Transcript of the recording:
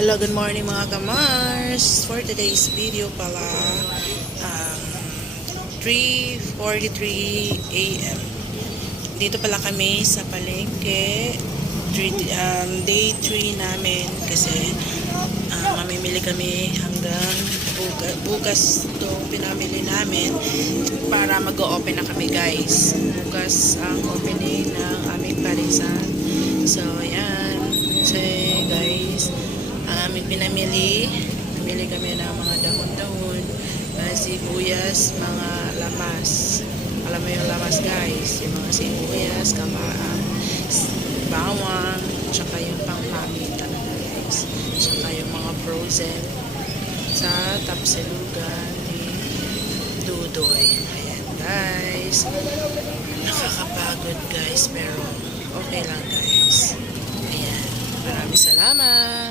Hello, good morning mga kamars. For today's video pala, 3:43 a.m. Dito pala kami sa palengke. Day 3 namin kasi mamimili kami hanggang bukas itong pinamili namin para mag-o-open na kami, guys. Bukas ang opening ng aming parisan. So, ayan. So, guys, ang aming pinamili kami ng mga dahon-dahon, sibuyas, mga lamas. Alam mo yung lamas, guys, yung mga sibuyas, bawang, tsaka yung pangpamit talaga, guys, tsaka yung mga frozen sa tapsilugan ni Dudoy. Ayan, guys, nakakapagod, guys, pero okay lang, guys. Ayan, maraming salamat.